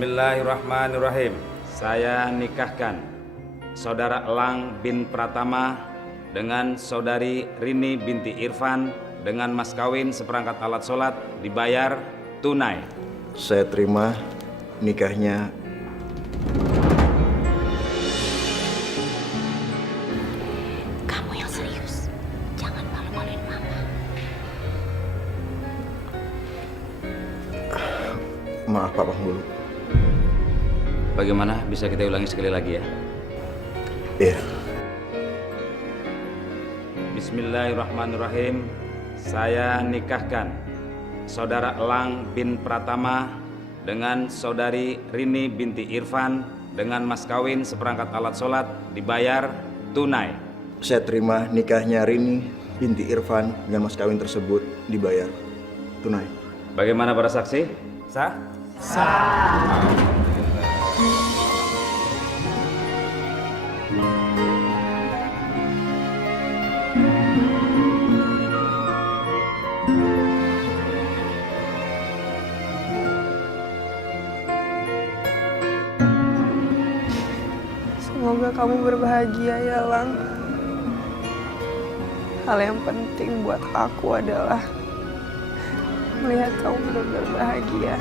Bismillahirrahmanirrahim. Saya nikahkan Saudara Elang bin Pratama dengan Saudari Rini binti Irfan dengan mas kawin seperangkat alat sholat dibayar tunai. Saya terima nikahnya. Kamu yang serius, jangan malu-maluin mama. Maaf Pak Penghulu. Bagaimana bisa kita ulangi sekali lagi ya? Iya. Bismillahirrahmanirrahim. Saya nikahkan Saudara Elang bin Pratama dengan Saudari Rini binti Irfan dengan mas kawin seperangkat alat sholat dibayar tunai. Saya terima nikahnya Rini binti Irfan dengan mas kawin tersebut dibayar tunai. Bagaimana para saksi? Sah? Semoga kamu berbahagia ya, Lang. Hal yang penting buat aku adalah melihat kamu benar-benar bahagia.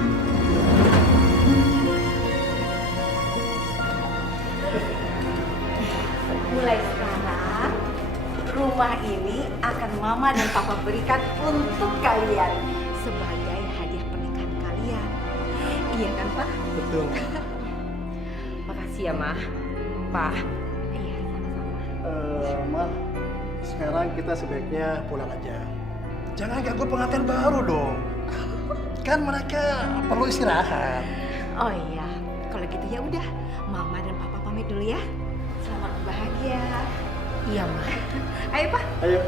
Mulai sekarang, rumah ini akan Mama dan Papa berikan untuk kalian sebagai hadiah pernikahan kalian. Iya kan, Pak? Betul. Makasih ya, Ma. Pak. Iya, sama-sama. Ma, sekarang kita sebaiknya pulang aja. Jangan ganggu pengantin baru dong. Kan mereka perlu istirahat. Oh iya, kalau gitu ya udah, Mama dan Papa pamit dulu ya. Selamat berbahagia. Iya, Ma. Ayo, Pak. Ayo.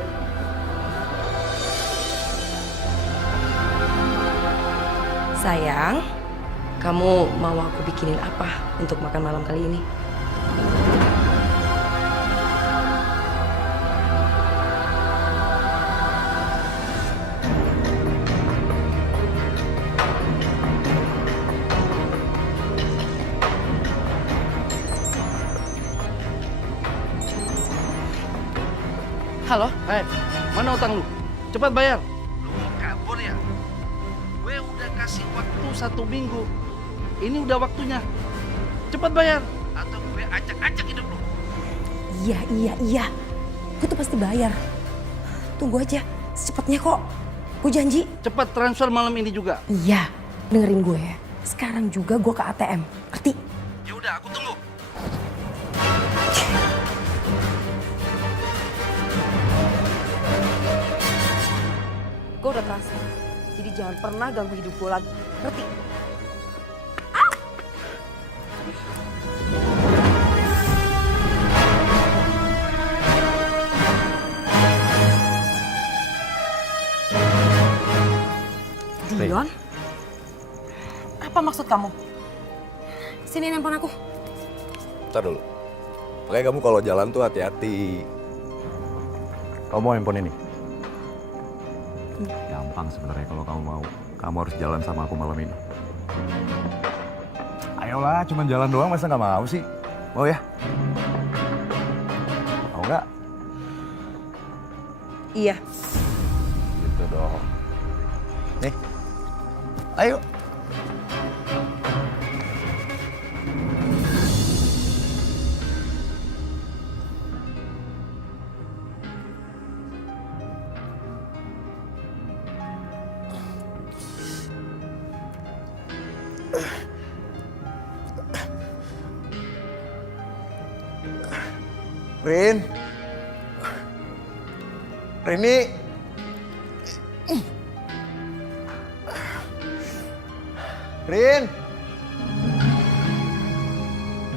Sayang, kamu mau aku bikinin apa untuk makan malam kali ini? Halo? Hai, mana utang lu? Cepat bayar. Lu mau kabur ya? Gue udah kasih waktu 1 minggu. Ini udah waktunya. Cepat bayar. Atau gue acak-acak hidup lu. Iya. Gue tuh pasti bayar. Tunggu aja, secepatnya kok. Gue janji. Cepat transfer malam ini juga. Iya, dengerin gue ya. Sekarang juga gue ke ATM, ngerti? Ya udah, aku tunggu. Gue udah transfer, jadi jangan pernah ganggu hidup gue lagi, ngerti? Dion? Apa maksud kamu? Sini handphone aku. Ntar dulu. Makanya kamu kalau jalan tuh hati-hati. Kamu mau handphone ini? Gampang sebenarnya kalau kamu mau. Kamu harus jalan sama aku malam ini. Ayolah, cuma jalan doang masa nggak mau sih? Mau ya? Mau nggak? Iya. Gitu dong. Nih, ayo. Rini. Rin.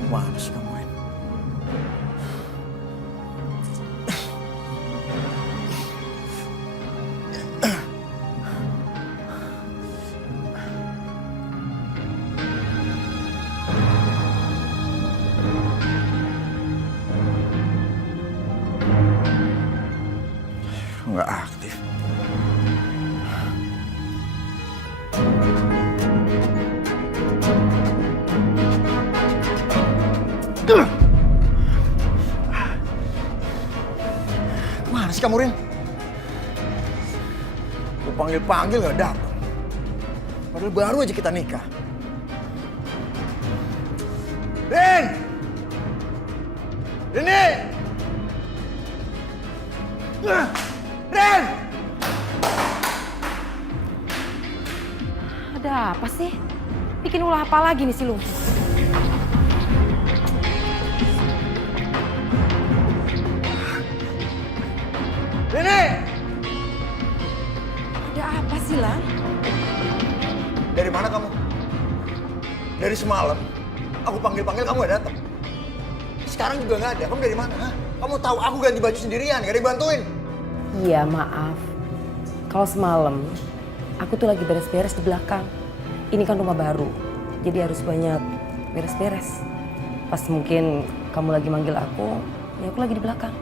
Mana sih kamu, Rin? Nggak aktif. Mana sih kamu, Rin? Gue panggil-panggil gak datang. Padahal baru aja kita nikah. Rin! Rini! Rin! Ada apa sih? Bikin ulah apa lagi nih si Lumpuh? Rini! Ada apa sih, Lang? Dari mana kamu? Dari semalam. Aku panggil-panggil kamu gak datang. Sekarang juga gak ada. Kamu dari mana? Hah? Kamu tahu aku ganti baju sendirian, gak dibantuin. Iya, maaf. Kalau semalam, aku tuh lagi beres-beres di belakang. Ini kan rumah baru, jadi harus banyak beres-beres. Pas mungkin kamu lagi manggil aku, ya aku lagi di belakang.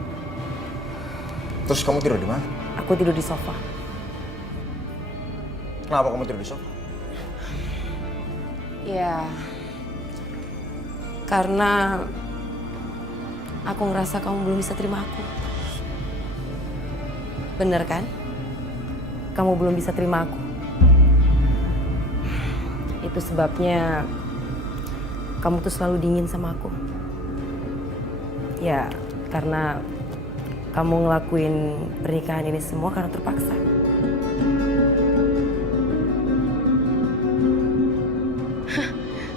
Terus kamu tidur di mana? Aku tidur di sofa. Kenapa kamu tidur di sofa? Ya, karena aku ngerasa kamu belum bisa terima aku. Bener kan? Kamu belum bisa terima aku. Itu sebabnya kamu tuh selalu dingin sama aku. Ya, karena kamu ngelakuin pernikahan ini semua karena terpaksa.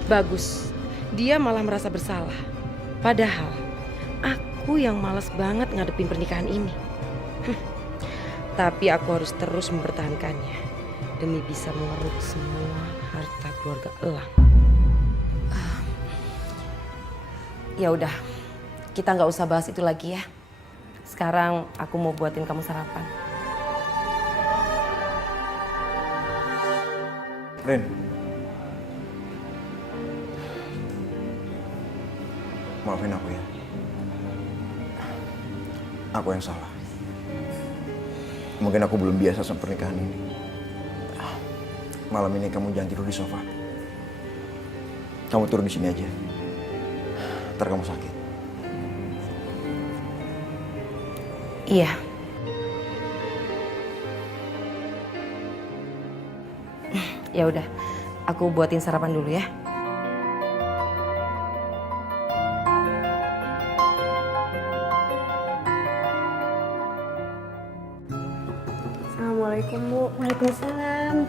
Bagus, dia malah merasa bersalah. Padahal aku yang malas banget ngadepin pernikahan ini. Tapi aku harus terus mempertahankannya demi bisa mengeruk semua harta keluarga Elang. Ya udah, kita nggak usah bahas itu lagi ya. Sekarang aku mau buatin kamu sarapan. Rin. Maafin aku ya. Aku yang salah. Mungkin aku belum biasa sama pernikahan ini. Malam ini kamu jangan tidur di sofa. Kamu turun di sini aja. Ntar kamu sakit. Iya. Ya udah, aku buatin sarapan dulu ya. Assalamualaikum, Bu. Waalaikumsalam.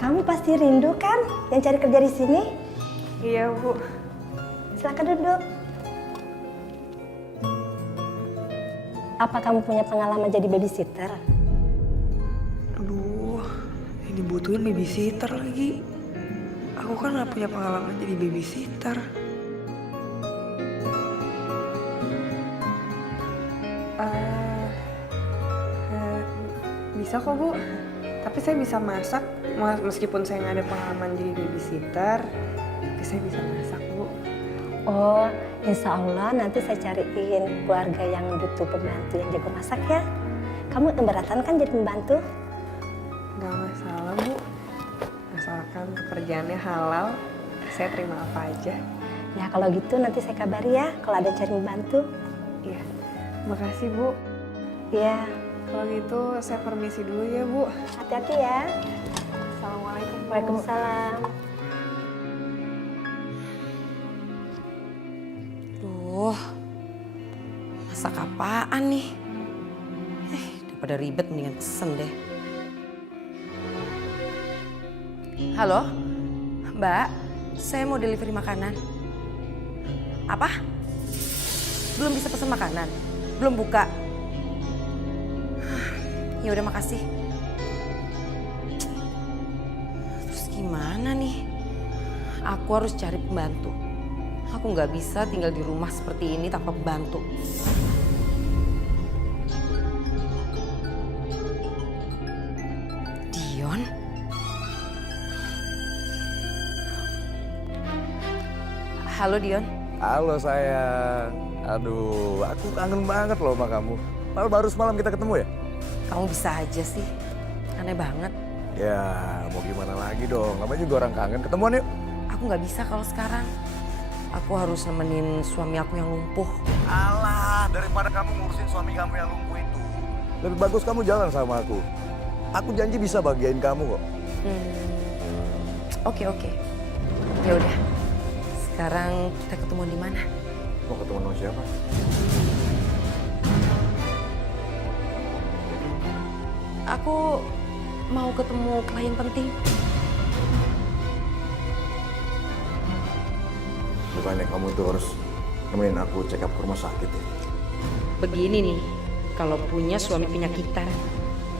Kamu pasti rindu kan yang cari kerja di sini? Iya, Bu. Silakan duduk. Apa kamu punya pengalaman jadi babysitter? Aduh, ini butuhin babysitter lagi. Aku kan gak punya pengalaman jadi babysitter. Bisa kok, Bu. Tapi saya bisa masak. Meskipun saya nggak ada pengalaman jadi babysitter, tapi saya bisa masak, Bu. Oh, insya Allah nanti saya cariin keluarga yang butuh pembantu yang jago masak ya. Kamu keberatan kan jadi pembantu? Nggak masalah, Bu. Asalkan pekerjaannya halal, saya terima apa aja. Ya kalau gitu nanti saya kabari ya kalau ada cari pembantu. Iya, makasih, Bu. Iya. Kalau gitu saya permisi dulu ya, Bu. Hati-hati ya. Assalamualaikum, Bu. Waalaikumsalam. Duh, masak apaan nih? Daripada ribet mendingan pesen deh. Halo, Mbak, saya mau delivery makanan. Apa? Belum bisa pesan makanan? Belum buka? Ya udah makasih. Terus gimana nih? Aku harus cari pembantu. Aku nggak bisa tinggal di rumah seperti ini tanpa pembantu. Dion? Halo Dion. Halo sayang. Aduh, aku kangen banget loh sama kamu. Padahal baru semalam kita ketemu ya? Kamu bisa aja sih. Aneh banget. Ya, mau gimana lagi dong. Namanya juga orang kangen. Ketemuan yuk. Aku nggak bisa kalau sekarang. Aku harus nemenin suami aku yang lumpuh. Alah, daripada kamu ngurusin suami kamu yang lumpuh itu, lebih bagus kamu jalan sama aku. Aku janji bisa bagian kamu kok. Oke. Ya udah. Sekarang kita ketemu di mana? Mau ketemu sama siapa? Aku mau ketemu klien penting. Bukannya kamu tuh harus nemenin aku check up ke rumah sakit ya? Begini nih, kalau punya suami penyakitan,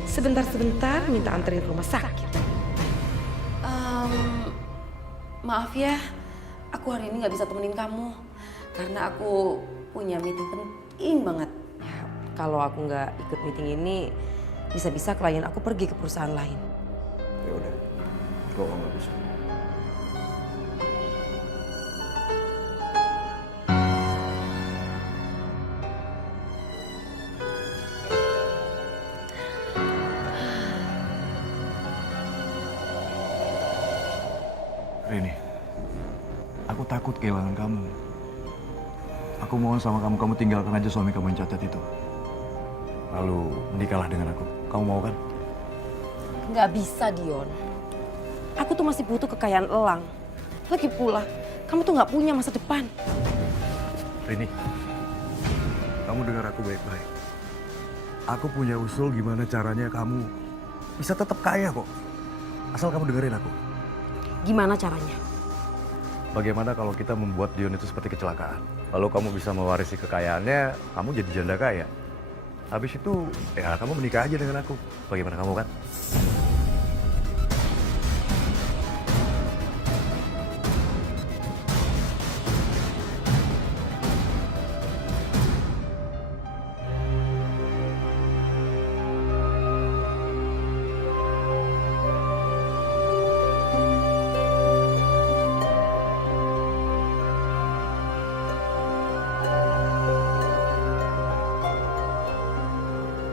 sebentar-sebentar minta anterin ke rumah sakit. Maaf ya, aku hari ini nggak bisa temenin kamu karena aku punya meeting penting banget. Ya, kalau aku nggak ikut meeting ini, bisa-bisa klien aku pergi ke perusahaan lain. Ya udah, kalau kamu nggak bisa. Rini, aku takut kehilangan kamu. Aku mohon sama kamu, kamu tinggalkan aja suami kamu yang cacat itu. Lalu menikahlah dengan aku. Kamu mau kan? Nggak bisa, Dion. Aku tuh masih butuh kekayaan elang. Lagi pula, kamu tuh nggak punya masa depan. Rini, kamu dengar aku baik-baik. Aku punya usul gimana caranya kamu bisa tetap kaya kok. Asal kamu dengerin aku. Gimana caranya? Bagaimana kalau kita membuat Dion itu seperti kecelakaan? Lalu kamu bisa mewarisi kekayaannya, kamu jadi janda kaya. Habis itu, ya kamu menikah aja dengan aku. Bagaimana kamu kan?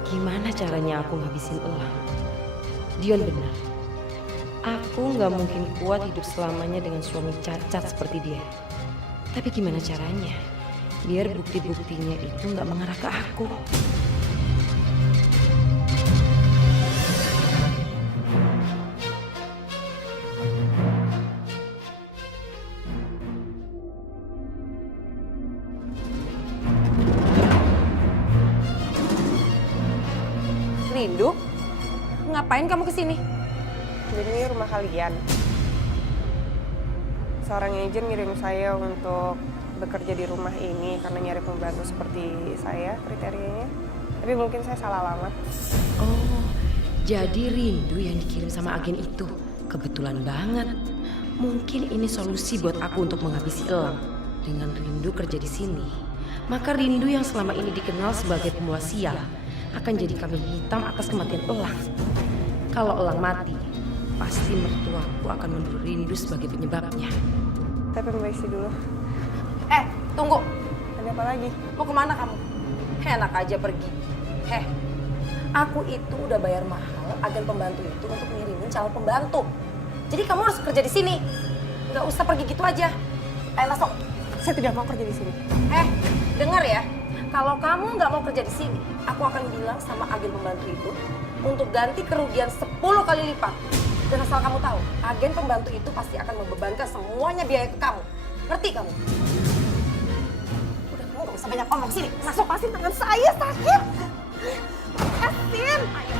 Gimana caranya aku ngabisin elang? Dion benar. Aku nggak mungkin kuat hidup selamanya dengan suami cacat seperti dia. Tapi gimana caranya? Biar bukti-buktinya itu nggak mengarah ke aku. Rindu? Ngapain kamu kesini? Jadi ini rumah kalian. Seorang agent ngirim saya untuk bekerja di rumah ini karena nyari pembantu seperti saya kriterianya. Tapi mungkin saya salah alamat. Oh, jadi Rindu yang dikirim sama agen itu. Kebetulan banget. Mungkin ini solusi buat aku untuk menghabisi elang. Dengan Rindu kerja di sini, maka Rindu yang selama ini dikenal sebagai pembawa sial akan jadi kambing hitam atas kematian elang. Kalau elang mati, pasti mertuaku akan menuduh Rindu sebagai penyebabnya. Saya permisi dulu. Tunggu. Ada apa lagi? Mau kemana kamu? Enak aja pergi. Aku itu udah bayar mahal agen pembantu itu untuk ngirimin calon pembantu. Jadi kamu harus kerja di sini. Nggak usah pergi gitu aja. Ayo masuk. Saya tidak mau kerja di sini. Dengar ya. Kalau kamu nggak mau kerja di sini, aku akan bilang sama agen pembantu itu untuk ganti kerugian 10 kali lipat. Dan asal kamu tahu, agen pembantu itu pasti akan membebankan semuanya biaya ke kamu. Ngerti kamu? Udah, kamu nggak usah banyak ngomong. Sini, masuk. Lepasin tangan saya, sakit. Lepasin. Ayo.